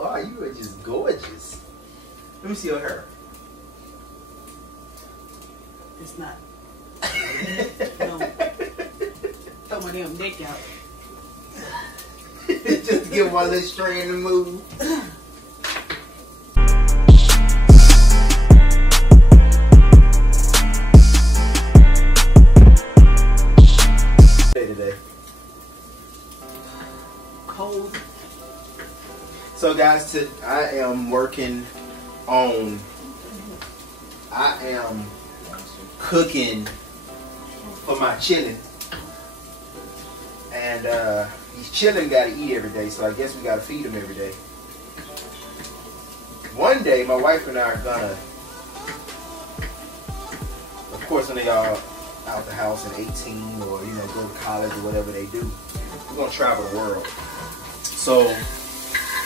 You are. You are just gorgeous. Let me see your hair. It's not. No. Throw my damn neck out. Just to get one little string to move. Today. Cold. So guys, I am working on. I am cooking for my chillin', and these chillin' gotta eat every day, so I guess we gotta feed them every day. One day, my wife and I are gonna, of course, when they are out the house at 18 or go to college or whatever they do, we're gonna travel the world. So,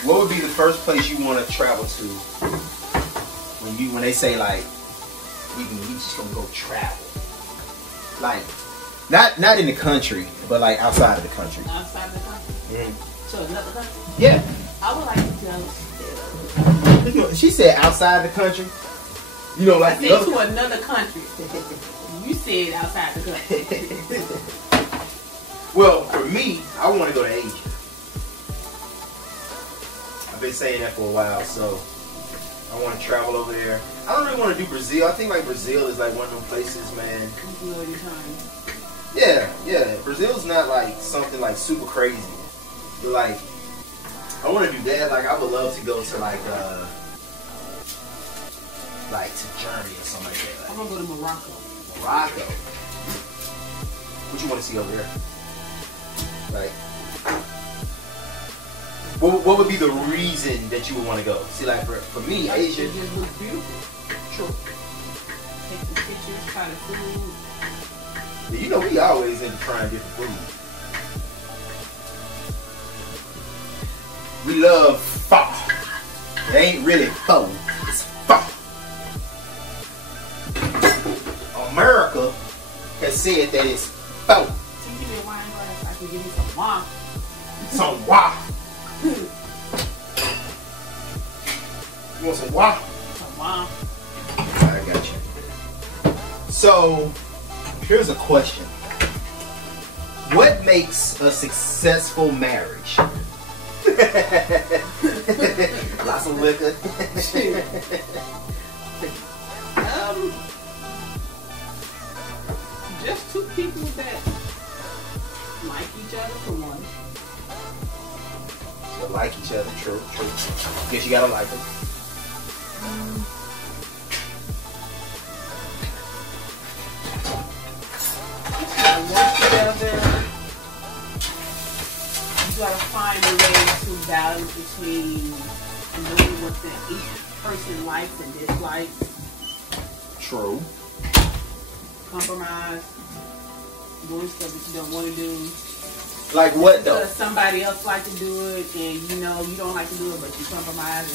what would be the first place you want to travel to when they say like we just gonna go travel? Like not in the country, but like outside of the country. Outside of the country. Mm-hmm. So another country. Yeah. I would like to go. She said outside the country. Like I said to another country. You said outside the country. Well, for me, I want to go to Asia. I've been saying that for a while, so I want to travel over there. I don't really want to do Brazil. I think like Brazil is like one of them places, man. Yeah. Brazil's not like something like super crazy. But like, I want to do that. Like, I would love to go to like to Germany or something like that. I'm gonna go to Morocco. Morocco. What you want to see over there? Like, what would be the reason that you would want to go? See, like for me, Asia. It just looks beautiful. True. Take the pictures, try the food. Yeah, we always into trying different food. We love pho. It ain't really pho, it's pho. America has said that it's pho. Can you give me a wine glass? I can give you some wine. Some wine. You want some wine? Some wine. I got you. So, here's a question. What makes a successful marriage? Lots of liquor. Just two people that like each other for one. So like each other, true. Guess you gotta like them. Work together. You gotta find a way to balance between knowing what that each person likes and dislikes. True. Compromise. Doing stuff that you don't want to do. Like what though? Because somebody else like to do it, and you don't like to do it, but you compromise.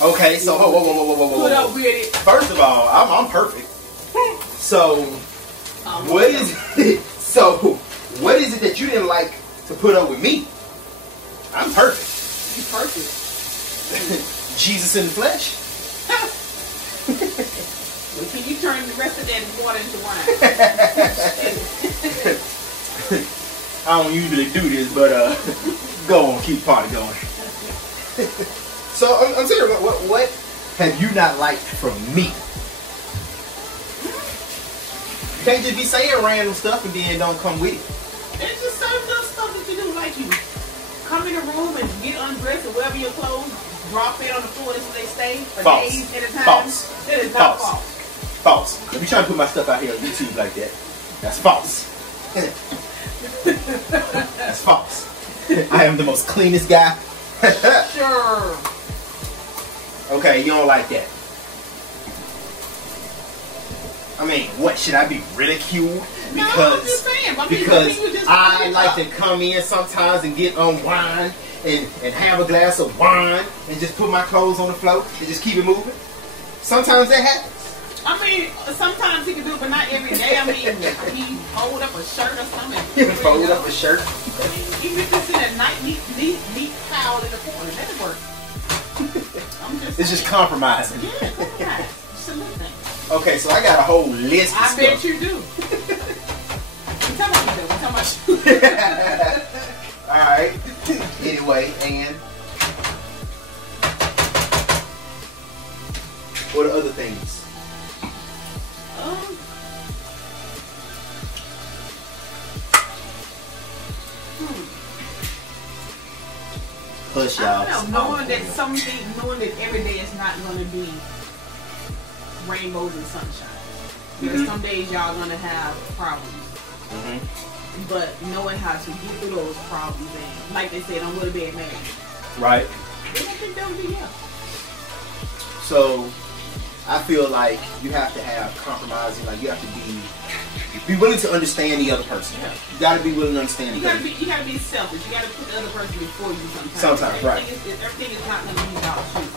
And okay, so whoa. Put up with it. First of all, I'm perfect. So what is it? So what is it that you didn't like to put up with me? I'm perfect. You perfect. Jesus in the flesh. Well, can you turn the rest of that water into wine? I don't usually do this, but go on, keep the party going. So I'm serious. What have you not liked from me? You can't just be saying random stuff and then don't come with it. It's just certain little stuff that you do, like you come in the room and get undressed or wherever your clothes, drop it on the floor so they stay for days at a time. False. That is not false. False. If you try to put my stuff out here on YouTube like that, that's false. That's false. I am the most cleanest guy. Sure. Okay, you don't like that. I mean, what, should I be ridiculed? Because, no, I'm just saying. I like to come in sometimes and get on wine and have a glass of wine and just put my clothes on the floor and just keep it moving. Sometimes that happens. I mean, sometimes he can do it, but not every day. I mean, he fold up a shirt or something. Fold up a shirt? Even if it's in a nice, neat towel in the corner, that'll work. It's just compromising. Yeah, compromise. It's a little thing. Okay, so I got a whole list of stuff. I bet you do. We're talking about you, though. We're talking about you. Alright. Anyway, and what are other things? Push y'all. I don't know, knowing that every day is not going to be rainbows and sunshine. There's some days y'all going to have problems. But knowing how to get through those problems and, like they said, don't go to bed mad. Right. They don't think that would be here. So, I feel like you have to have compromising, like you have to be willing to understand the other person. Yeah. You got to be willing to understand the other person. You got to be selfish. You got to put the other person before you sometimes. Sometimes, right. Everything is not going to be about you.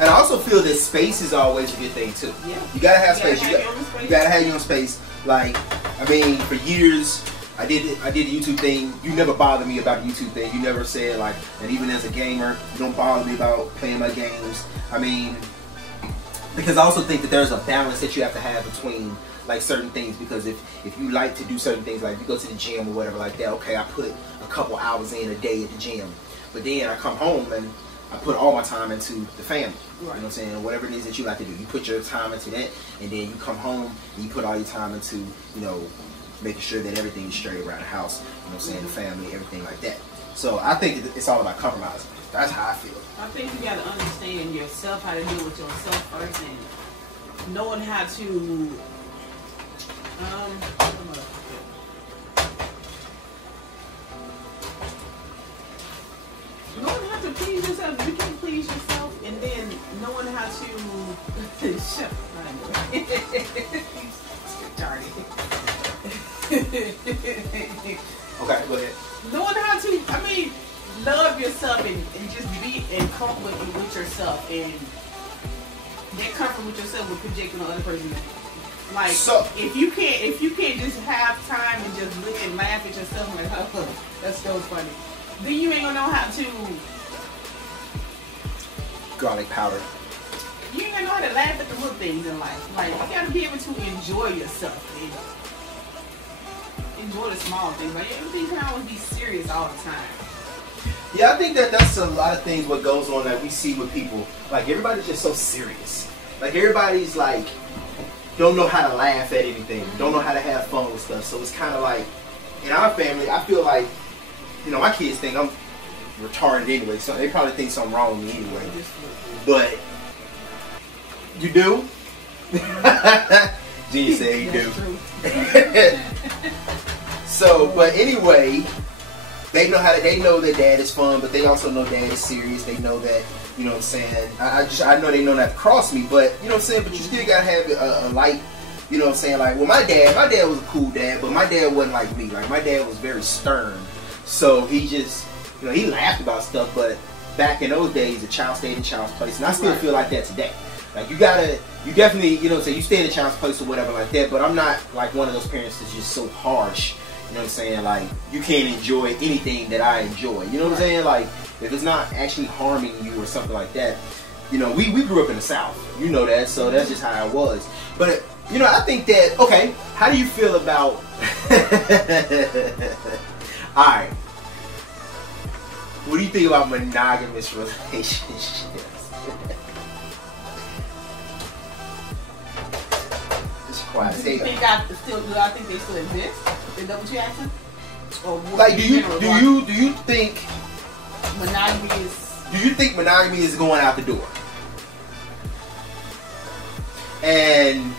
And I also feel that space is always a good thing too. Yeah. You got to have space. You got to have your own space. Like, I mean, for years, I did the YouTube thing. You never bothered me about the YouTube thing. You never said like, and even as a gamer, you don't bother me about playing my games. I mean, because I also think that there's a balance that you have to have between like certain things, because if you like to do certain things, like if you go to the gym or whatever like that, okay, I put a couple hours in a day at the gym, but then I come home and I put all my time into the family. Right. You know what I'm saying? Whatever it is that you like to do, you put your time into that, and then you come home and you put all your time into, you know, making sure that everything is straight around the house, you know what I'm saying, the family, everything like that. So I think it's all about compromising. That's how I feel. I think you got to understand yourself, how to deal with yourself first, and knowing how to knowing how to please yourself. You can please yourself, and then knowing how to shut Okay, go ahead. Knowing how to, I mean, love yourself and just be in comfort with yourself, and that comfort with yourself will project on the other person. Like, so, if you can't just have time and just look and laugh at yourself like, oh, that's so funny, then you ain't gonna know how to garlic powder. You ain't gonna know how to laugh at the little things in life. Like, you gotta be able to enjoy yourself and enjoy the small things. Like, everything can always be serious all the time. Yeah, I think that's a lot of things what goes on that we see with people. Like, everybody's just so serious. Like, everybody's like, don't know how to laugh at anything, don't know how to have fun with stuff. So it's kind of like, in our family, I feel like, you know, my kids think I'm retarded anyway, so they probably think something wrong with me anyway. But you do? Gene said you do. So, but anyway, they know that dad is fun, but they also know dad is serious. They know that, you know what I'm saying, I know they know not to cross me, but, you know what I'm saying, but you still gotta have a light, you know what I'm saying, like, well, my dad was a cool dad, but my dad wasn't like me. Like, my dad was very stern, so he just, you know, he laughed about stuff, but back in those days, the child stayed in child's place, and I still feel like that today. Like, you definitely, you know what I'm saying, you stay in a child's place or whatever like that, but I'm not like one of those parents that's just so harsh, you know what I'm saying, like, you can't enjoy anything that I enjoy, you know what I'm saying, like, if it's not actually harming you or something like that. You know, we grew up in the South, you know that, so that's just how it was. But, you know, I think that, okay, how do you feel about, alright, what do you think about monogamous relationships? I think they still exist? Is that what you're asking? Or like, do you think monogamy is? Do you think monogamy is going out the door? And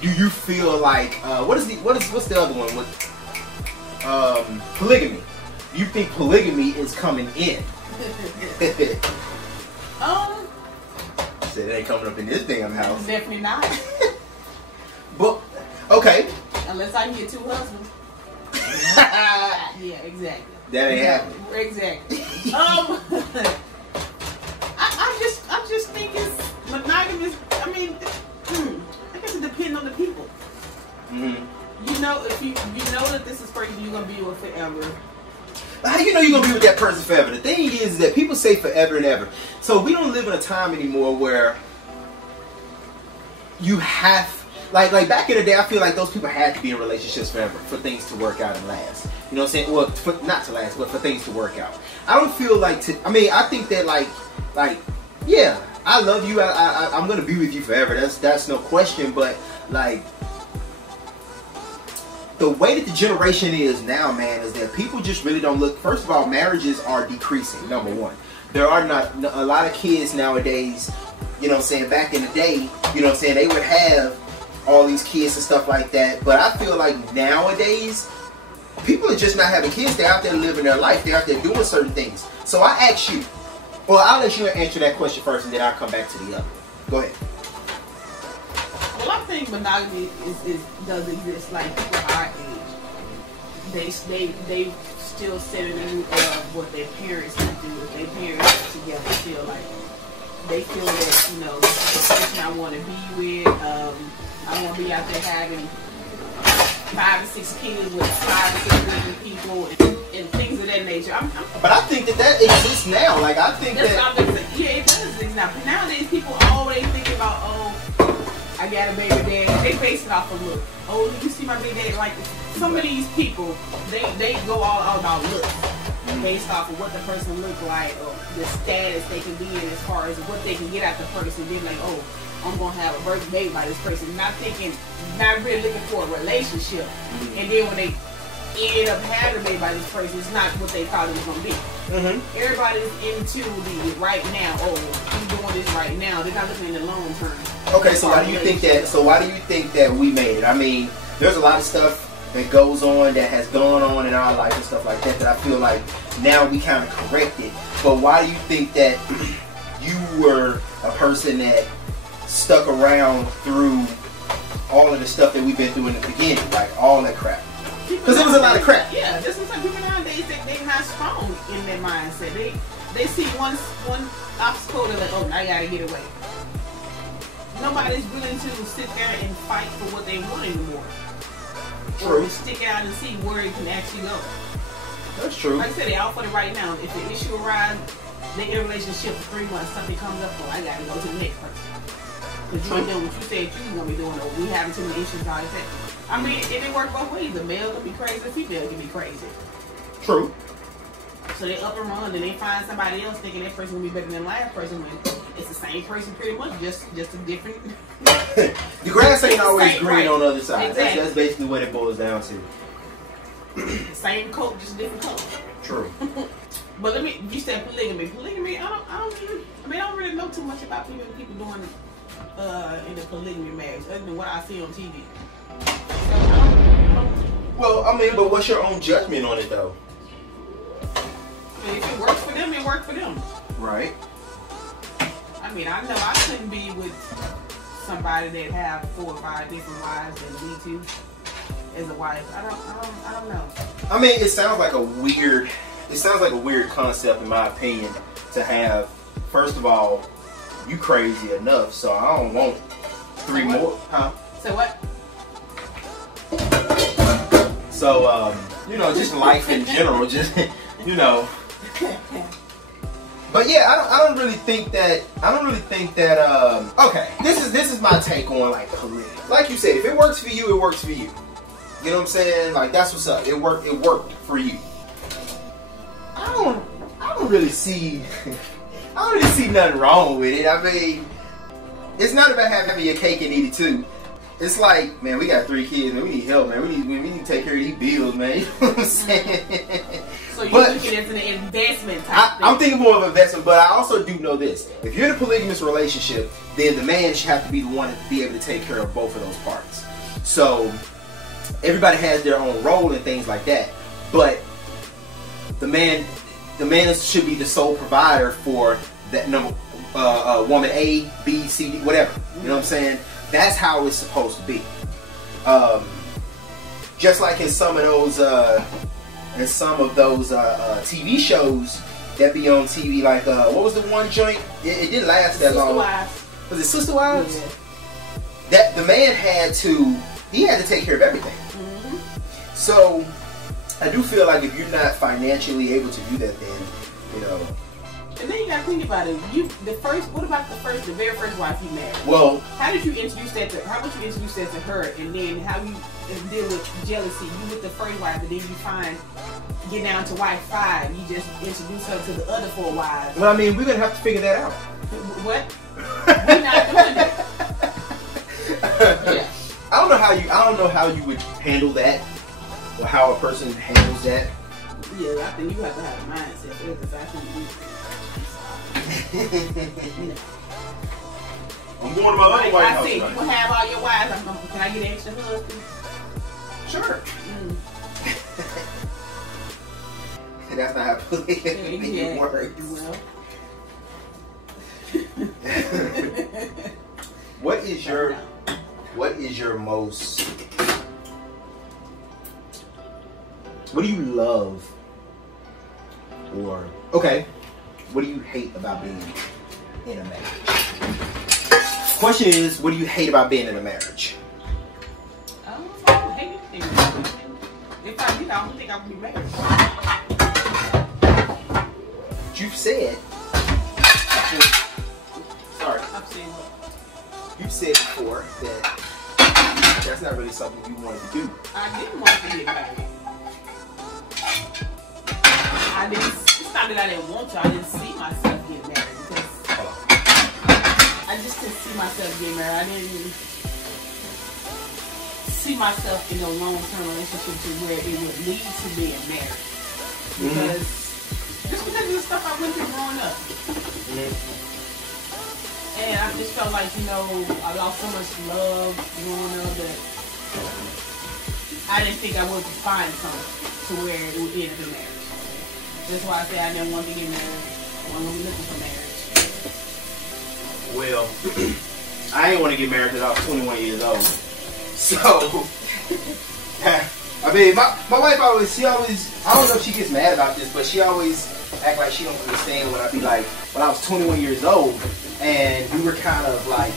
do you feel like what's the other one with polygamy? Do you think polygamy is coming in? Said it ain't coming up in this damn house. Definitely not. But okay. Unless I can get 2 husbands. Yeah, exactly. That ain't happening. Exactly. I just think it's monogamous. I mean, I guess it depends on the people. Mm-hmm. You know, if you know that this is person you're gonna be with forever. how you know you're gonna be with that person forever? The thing is that people say forever and ever. So we don't live in a time anymore where you have, like back in the day, I feel like those people had to be in relationships forever for things to work out and last. You know what I'm saying? Well, not to last, but for things to work out. I don't feel like I think that like, yeah, I love you. I'm gonna be with you forever. That's no question. But like, the way that the generation is now, man, is that people just really don't look. First of all, marriages are decreasing. Number one, there are not a lot of kids nowadays. You know what I'm saying? Back in the day, you know what I'm saying, they would have all these kids and stuff like that. But I feel like nowadays, people are just not having kids. They're out there living their life. They're out there doing certain things. So I ask you, well, I'll let you answer that question first, and then I'll come back to the other. Go ahead. Well, I think monogamy does exist. Like people our age, they still set in the root of what their parents would do. If their parents are together, still like they feel that, you know, the person I want to be with, I want to be out there having 5 or 6 kids with 5 or 6 different people and things of that nature. But I think that exists now. Like I think that's what I'm saying. Yeah, it does exist now. But nowadays, people always think about, oh, I got a baby daddy. They base it off of look. Oh, you see my baby daddy? Like some of these people, they go all about looks, based off of what the person look like or the status they can be in as far as what they can get out the person. Then like, oh, I'm gonna have a birthday baby by this person. Not really looking for a relationship. And then when they end up having a baby by this person, it's not what they thought it was gonna be. Everybody's into the right now. Oh, I'm doing this right now. They're not looking in the long term. Okay, so why do you think that? So why do you think that we made it? I mean, there's a lot of stuff that goes on, that has gone on in our life and stuff like that, that I feel like now we kind of corrected. But why do you think that you were a person that stuck around through all of the stuff that we've been through in the beginning, like all that crap? Because it was a lot of crap. Yeah, there's some people nowadays that they're not strong in their mindset. They see one obstacle, they're like, oh, now I gotta get away. Nobody's willing to sit there and fight for what they want anymore. True. Or stick it out and see where it can actually go. That's true. Like I said, they're out for the right now. If the issue arises, they're in a relationship for 3 months, something comes up, oh, I gotta go to the next person. Because you ain't doing what you said you was gonna be doing, or we having too many issues like that. I mean, it works both ways. The male can be crazy, the female can be crazy. True. So they up and run, and they find somebody else thinking that person will be better than the last person when it's the same person pretty much, just a different. The grass ain't always green right. on the other side. Exactly. That's basically what it boils down to. Same coat, just different color. True. But you said polygamy. Polygamy, I don't really know too much about people doing in the polygamy marriage, other than what I see on TV. Well, I mean, but what's your own judgment on it, though? If it works for them, it works for them. Right. I mean, I know I couldn't be with somebody that have 4 or 5 different wives and me too as a wife. I don't know. I mean, it sounds like a weird concept in my opinion to have. First of all, you crazy enough, so I don't want 3 more. Huh? So what? So you know, just life in general, just you know. But yeah, I don't really think that. Okay, this is my take on like polygamy. Like you said, if it works for you, it works for you. You know what I'm saying? Like that's what's up. It worked for you. I don't really see nothing wrong with it. I mean, it's not about having your cake and eat it too. It's like, man, we got 3 kids, man. We need help, man. We need to take care of these bills, man. You know what I'm saying? So you're looking at an investment type thing. I'm thinking more of investment, but I also do know this. If you're in a polygamous relationship, then the man should have to be the one to be able to take care of both of those parts. So everybody has their own role and things like that. But the man should be the sole provider for that number woman A, B, C, D, whatever. You know what I'm saying? That's how it's supposed to be. Just like in some of those TV shows that be on TV, like what was the one joint? It didn't last that long. Was it Sister Wives? Yeah. That the man had to take care of everything. So I do feel like if you're not financially able to do that, then, you know. And then you gotta think about it. What about the very first wife you married? Well, how would you introduce that to her, and then how you deal with jealousy? You with the first wife, and then you get down to wife 5, you just introduce her to the other 4 wives. Well, I mean, we're gonna have to figure that out. What? We're not doing that. Yeah. I don't know how you would handle that, or how a person handles that. Yeah, I think you have to have a mindset there, because I think I'm going to my other wife house. I said, you will have all your wives. Can I get an extra husband? Sure. That's not how polygamy works. Well. What is your most? What do you love? Or okay, what do you hate about being in a marriage? Question is, what do you hate about being in a marriage? I don't hate anything. If I did, I don't think I would be married. You've said. Sorry. I'm saying what? You've said before that that's not really something you wanted to do. I didn't want to get married. It's not that I didn't want to. I didn't see myself getting married because I just didn't see myself getting married. I didn't see myself in a long-term relationship to where it would lead to being married. Because just because of the stuff I went through growing up. And I just felt like, I lost so much love growing up that I didn't think I would find something to where it would end up in marriage. That's why I say I didn't want to get married. I wasn't looking for marriage. Well, I ain't want to get married until I was 21 years old. So, I mean, my wife always, I don't know if she gets mad about this, but she always act like she don't understand when I be like, when I was 21 years old, and we were kind of like,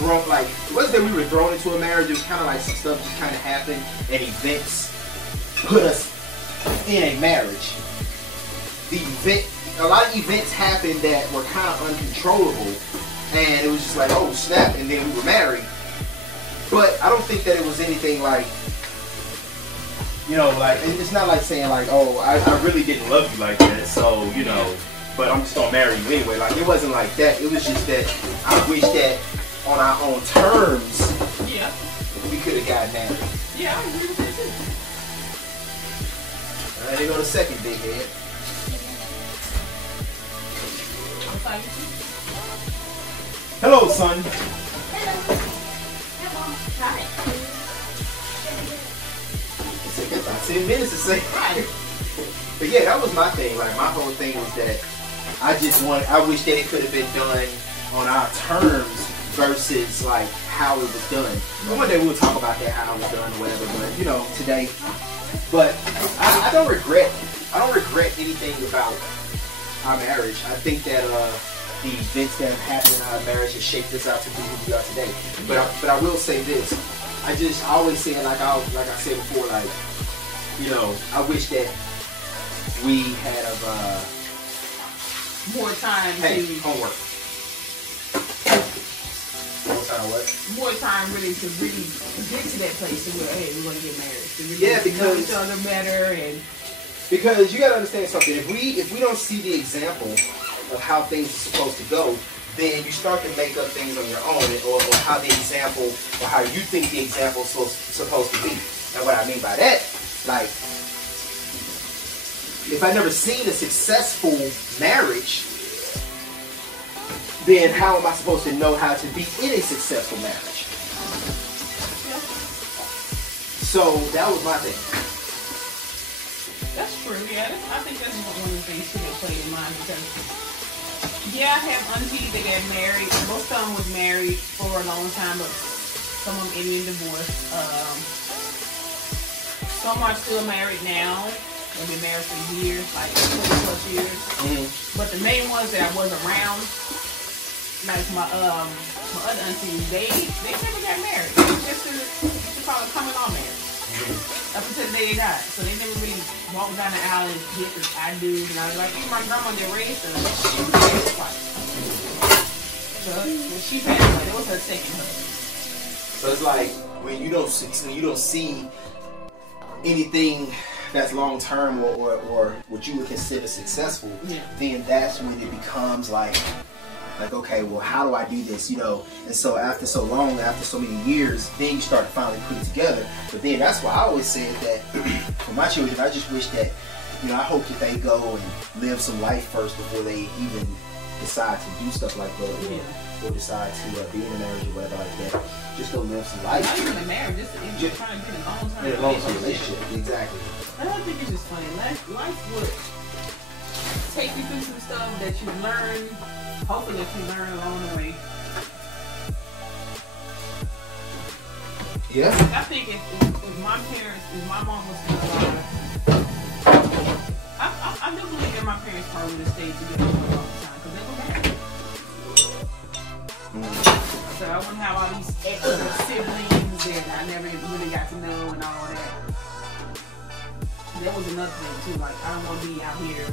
thrown, like, it wasn't that we were thrown into a marriage, it was kind of like some stuff just kind of happened, and events put us in a marriage. A lot of events happened that were kind of uncontrollable, and it was just like, oh snap, and then we were married. But I don't think that it was anything like, like, it's not like saying like, oh, I really didn't love you like that, so, but I'm just gonna marry you anyway. Like, it wasn't like that. It was just that I wish that on our own terms, we could have gotten married. Yeah, I agree with that too. There go the second big head. Hello, son. Hello. Hi. It took about 10 minutes to say hi. But yeah, that was my thing. Like, my whole thing was that I wish that it could have been done on our terms versus like how it was done. One day we'll talk about that, how it was done or whatever, but today. But I don't regret anything about our marriage. I think that the events that have happened in our marriage has shaped us out to be who we are today. But I will say this. I always say it like I said before, like, I wish that we had more time homework. More time what? More time really to get to that place to where, hey, we're gonna get married. To really because know each other better and because you gotta understand something. If we don't see the example of how things are supposed to go, then you start to make up things on your own, or how the example, or how you think the example is supposed to be. And what I mean by that, like, if I never seen a successful marriage, then how am I supposed to know how to be in a successful marriage? So that was my thing. That's true, yeah. I think that's one of the things too that played in mind, because I have aunties that got married. Most of them was married for a long time, but some of them ended in divorce. Some are still married now. They've been married for years, like 20 plus years. But the main ones that I was around, like my other aunties, they never got married. It's just to call it common law marriage. Up until the day they died. So they never really walked down the aisle and did the I do. And I was like, even my grandma that raised her, she was married twice. So when she passed away, that was her second husband. So it's like when you don't see anything that's long term or what you would consider successful, then that's when it becomes like okay, well, how do I do this, you know? And so after so long, after so many years, then you start to finally put it together. But then that's why I always said that for my children, I just wish that, you know, I hope that they go and live some life first before they even decide to do stuff like that, or decide to be in a marriage or whatever like that. Just go live some life. Not even a marriage, just trying to get a long-term relationship. Exactly. I don't think it's just funny. Life would take you through some stuff that you learn. Hopefully that you learn along the way. Yeah. I think if my mom was still alive, I do believe that my parents probably would have stayed together for a long time because they were married. So I wouldn't have all these extra siblings that I never really got to know and all that. That was another thing too. Like I don't want to be out here.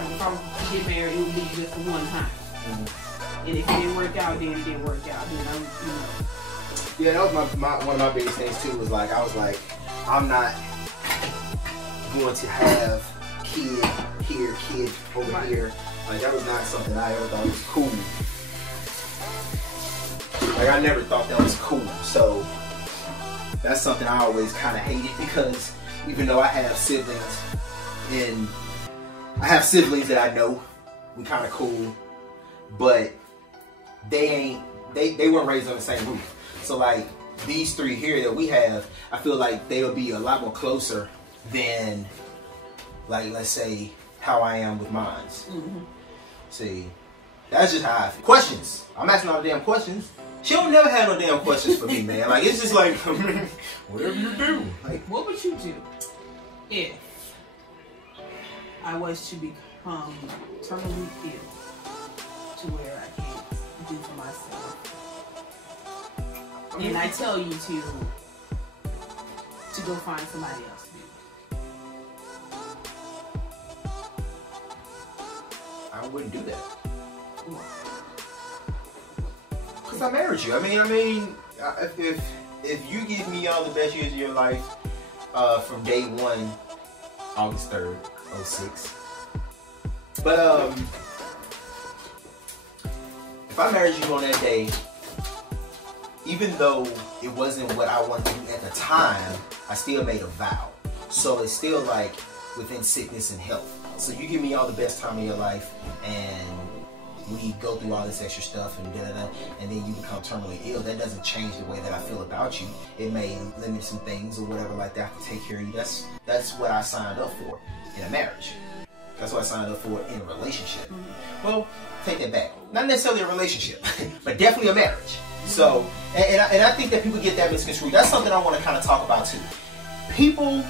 If I get married, it would be just for one time. And if it didn't work out, then it didn't work out. Then I, you know. Yeah, that was one of my biggest things too. Was like I was like, I'm not going to have kid here, kid over here. Like that was not something I ever thought was cool. Like I never thought that was cool. So that's something I always kind of hated because even though I have siblings and I have siblings that I know we kind of cool, but they weren't raised on the same roof. So like these three here that we have, I feel like they'll be a lot more closer than like let's say how I am with mine. See, that's just how I feel. Questions. I'm asking all the damn questions. She don't never have no damn questions for me, man. Like it's just like whatever you do. Like what would you do if I was to become terminally ill to where I can't do for myself? And I tell you to go find somebody else to do. I wouldn't do that. Cause I married you. I mean, if you give me all the best years of your life from day one, August 3rd, 06. But if I married you on that day, even though it wasn't what I wanted to do at the time, I still made a vow. So it's still like within sickness and health. So you give me all the best time of your life and we go through all this extra stuff and and then you become terminally ill. That doesn't change the way that I feel about you. It may limit some things or whatever like that to take care of you. That's what I signed up for in a marriage. That's what I signed up for in a relationship. Well, take that back. Not necessarily a relationship, but definitely a marriage. So, and I think that people get that misconstrued. That's something I want to kind of talk about too. People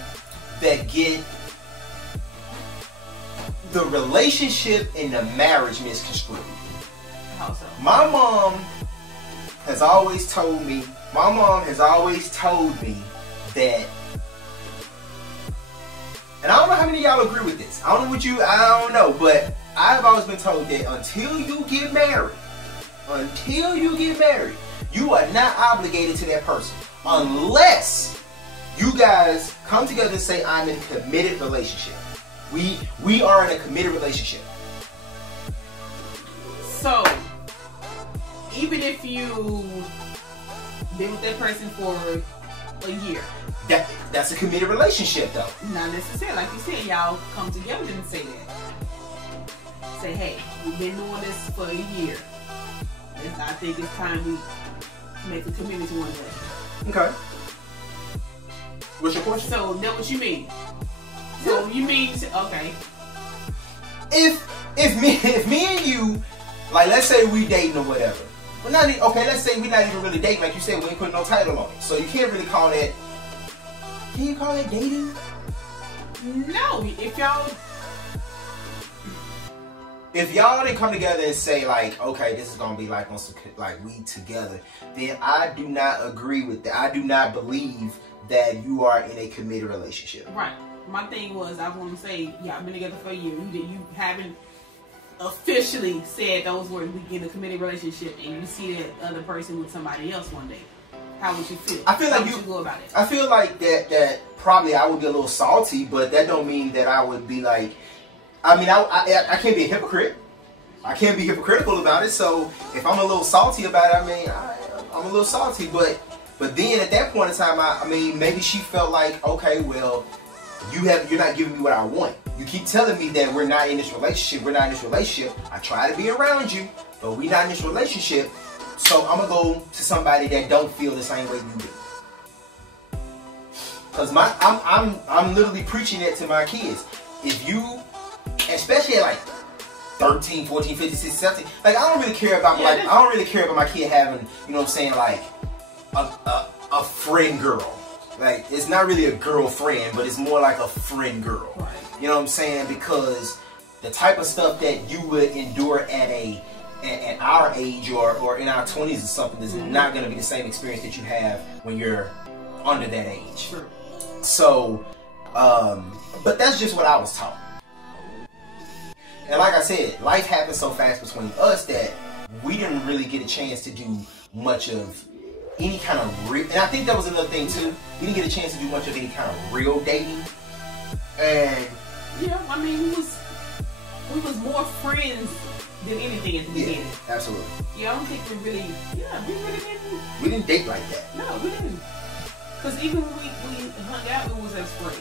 that get the relationship and the marriage misconstrued. How so? My mom has always told me that, and I don't know how many of y'all agree with this. I don't know, but I've always been told that until you get married, you are not obligated to that person unless you guys come together and say, I'm in a committed relationship. We are in a committed relationship. So, even if you been with that person for a year, that's a committed relationship, though. Not necessarily. Like you said, y'all come together and say that. Say, hey, we've been doing this for a year. I think it's time we make a commitment to one another. Okay. What's your question? So, that's what you mean? So, you mean, okay. If me and you, like, let's say we dating or whatever. Well, let's say we're not even really dating. Like you said, we ain't putting no title on it. So, you can't really call that, can you call that dating? No, if y'all didn't come together and say like, okay, this is gonna be like on some, like we together, then I do not agree with that. I do not believe that you are in a committed relationship. Right. My thing was, I want to say, y'all been together for a year. You haven't officially said those words. We get in a committed relationship, and you see that other person with somebody else one day. How would you feel? I feel like How would you go about it? I feel like that probably I would be a little salty, but that don't mean that I would be like. I mean, I can't be a hypocrite. I can't be hypocritical about it. So if I'm a little salty about it, I mean, I'm a little salty. But then at that point in time, I mean, maybe she felt like, okay, well, you're not giving me what I want. You keep telling me that we're not in this relationship. We're not in this relationship. I try to be around you, but we're not in this relationship. So I'm gonna go to somebody that don't feel the same way you do. Cause I'm literally preaching that to my kids. If you, especially at like 13, 14, 15, 16, 17, like I don't really care about I don't really care about my kid having, you know what I'm saying, like a friend girl. Like it's not really a girlfriend, but it's more like a friend girl. Right. You know what I'm saying? Because the type of stuff that you would endure at our age or in our 20s or something is not going to be the same experience that you have when you're under that age. Sure. So, but that's just what I was taught. And like I said, life happened so fast between us that we didn't really get a chance to do much of any kind of real, and I think that was another thing too. We didn't get a chance to do much of any kind of real dating. And yeah, I mean, we was more friends than anything at the beginning. Absolutely. Yeah, I don't think we really didn't. We didn't date like that. No, we didn't. Because even when we hung out, we was as friends.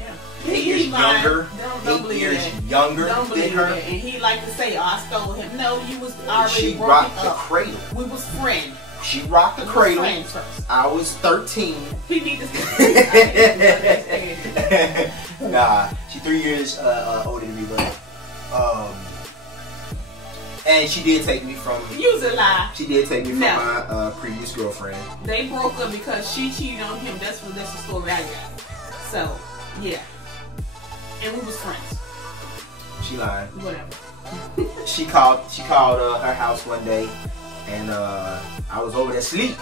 Yeah. 8 years younger. Don't 8 years younger than her. That. And he liked to say, "I stole him." No, you was already. She rocked the cradle. We was friends. She rocked the cradle. I was 13. He need to. Nah, she's 3 years older than me, but and she did take me from. Use a lie. She did take me from my previous girlfriend. They broke up because she cheated on him. That's the story I got. So yeah, and we was friends. She lied. Whatever. She called her house one day, and I was over there asleep.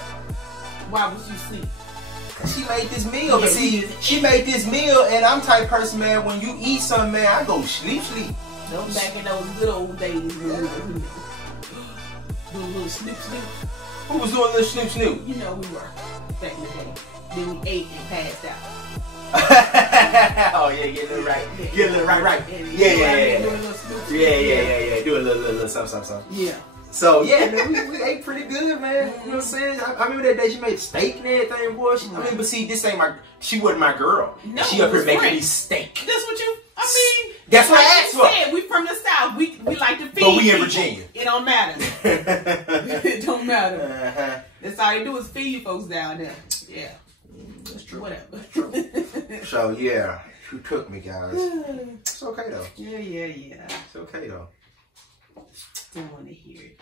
Why was you asleep? Cause she made this meal. But see, she made this meal, and I'm the type of person, man. When you eat something, man, I go sleep. Those back in those good old days, doing a little snoop. Who was doing a little snoop? You know we were back in the day. Then we ate and passed out. Oh yeah, get a little right. Get a little right. Yeah. Do a little something. Yeah. So yeah, man, we ate pretty good, man. You know what I'm saying? I remember that day she made steak and everything, boy. I mean, but see, this ain't she wasn't my girl. No, she up here making me steak. That's what you. I mean, that's what I asked for. We from the South. We like to feed. But we in Virginia. It don't matter. It don't matter. That's all they do is feed you folks down there. Yeah. That's true. Whatever. So yeah, who took me, guys? It's okay though. Yeah. It's okay though. Don't want to hear it.